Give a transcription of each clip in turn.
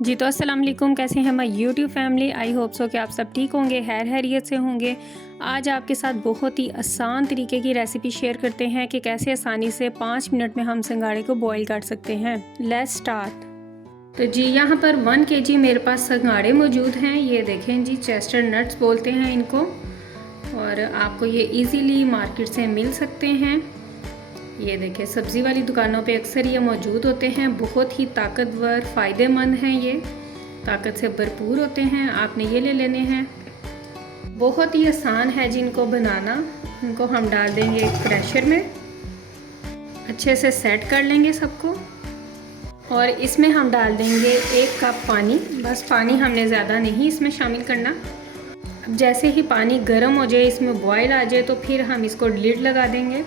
जी तो अस्सलाम वालेकुम, कैसे हैं हमारी YouTube family. I hope so कि आप सब ठीक होंगे, हैरियत से होंगे। आज आपके साथ बहुत ही आसान तरीके की रेसिपी शेयर करते हैं कि कैसे आसानी से 5 मिनट में हम सिंघाड़े को बॉईल कर सकते हैं। Let's start. तो जी यहाँ पर 1 kg मेरे पास सिंघाड़े मौजूद हैं। ये देखें जी, चेस्टर नट्स बोलते हैं इनको, और आपको ये इजीली मार्केट से मिल सकते हैं। ये देखिए, सब्ज़ी वाली दुकानों पे अक्सर ये मौजूद होते हैं। बहुत ही ताकतवर, फ़ायदेमंद हैं, ये ताकत से भरपूर होते हैं। आपने ये ले लेने हैं। बहुत ही आसान है जी इनको बनाना। इनको हम डाल देंगे एक क्रशर में, अच्छे से सेट कर लेंगे सबको, और इसमें हम डाल देंगे 1 कप पानी। बस पानी हमने ज़्यादा नहीं इसमें शामिल करना। अब जैसे ही पानी गर्म हो जाए, इसमें बॉयल आ जाए, तो फिर हम इसको लिड लगा देंगे।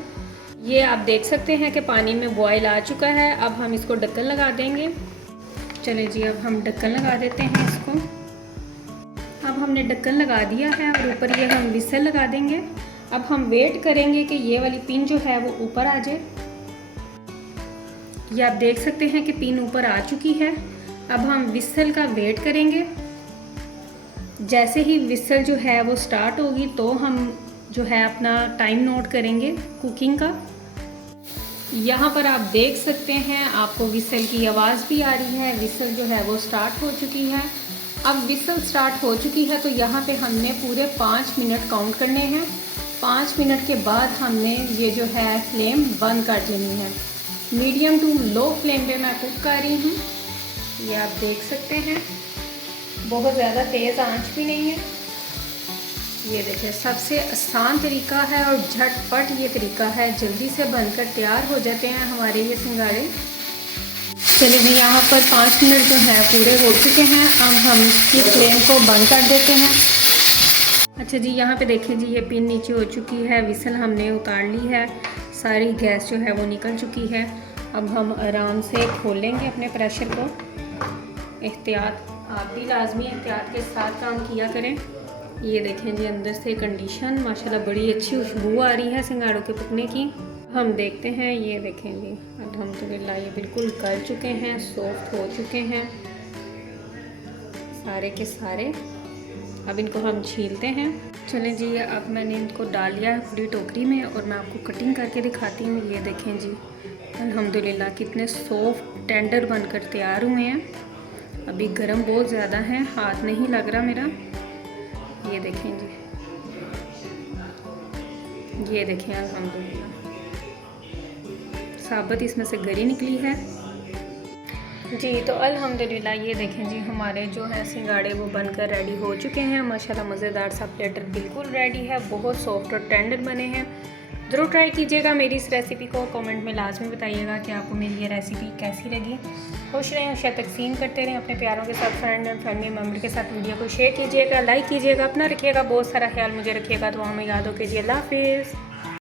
ये आप देख सकते हैं कि पानी में बॉयल आ चुका है। अब हम इसको ढक्कन लगा देंगे। चलें जी, अब हम ढक्कन लगा देते हैं इसको। अब हमने ढक्कन लगा दिया है और ऊपर ये हम विसल लगा देंगे। अब हम वेट करेंगे कि ये वाली पिन जो है वो ऊपर आ जाए। ये आप देख सकते हैं कि पिन ऊपर आ चुकी है। अब हम विसल का वेट करेंगे। जैसे ही विसल जो है वो स्टार्ट होगी, तो हम जो है अपना टाइम नोट करेंगे कुकिंग का। यहाँ पर आप देख सकते हैं, आपको विसल की आवाज़ भी आ रही है। विसल जो है वो स्टार्ट हो चुकी है। अब विसल स्टार्ट हो चुकी है, तो यहाँ पे हमने पूरे 5 मिनट काउंट करने हैं। 5 मिनट के बाद हमने ये जो है फ्लेम बंद कर देनी है। मीडियम टू लो फ्लेम पे मैं कुक कर रही हूँ। ये आप देख सकते हैं, बहुत ज़्यादा तेज़ आंच भी नहीं है। ये देखिए, सबसे आसान तरीका है और झटपट ये तरीका है। जल्दी से बनकर तैयार हो जाते हैं हमारे ये सिंघाड़े। चलिए जी, यहाँ पर 5 मिनट जो है पूरे हो चुके हैं। अब हम इसकी फ्लेम को बंद कर देते हैं। अच्छा जी, यहाँ पे देखिए जी, ये पिन नीचे हो चुकी है। विसल हमने उतार ली है। सारी गैस जो है वो निकल चुकी है। अब हम आराम से खोलेंगे अपने प्रेशर को। एहतियात, आप भी लाजमी एहतियात के साथ काम किया करें। ये देखें जी, अंदर से कंडीशन माशाल्लाह बड़ी अच्छी खुशबू आ रही है सिंघाड़ों के पकने की। हम देखते हैं। ये देखें जी, अल्हम्दुलिल्लाह ये बिल्कुल गल चुके हैं, सॉफ्ट हो चुके हैं सारे के सारे। अब इनको हम छीलते हैं। चलें जी, अब मैंने इनको डाल लिया है पूरी टोकरी में, और मैं आपको कटिंग करके दिखाती हूँ। ये देखें जी, अल्हम्दुलिल्लाह कितने सॉफ्ट टेंडर बनकर तैयार हुए हैं। अभी गरम बहुत ज़्यादा है, हाथ नहीं लग रहा मेरा। ये देखें जी, ये देखें, अल्हम्दुलिल्लाह साबुत इसमें से गरी निकली है जी। तो अल्हम्दुलिल्लाह ये देखें जी, हमारे जो है सिंघाड़े वो बनकर रेडी हो चुके हैं। माशाल्लाह मज़ेदार सा प्लेटर बिल्कुल रेडी है। बहुत सॉफ्ट और टेंडर बने हैं। ज़रूर ट्राई कीजिएगा मेरी इस रेसिपी को। कमेंट में लाजमी बताइएगा कि आपको मेरी ये रेसिपी कैसी लगी। खुश रहें और शेयर तकसीम करते रहें अपने प्यारों के साथ, फ्रेंड एंड फैमिली मेम्बर के साथ। वीडियो को शेयर कीजिएगा, लाइक कीजिएगा, अपना रखिएगा बहुत सारा ख्याल, मुझे रखिएगा। तो हमें याद हो कीजिए। अल्लाह हाफिज़।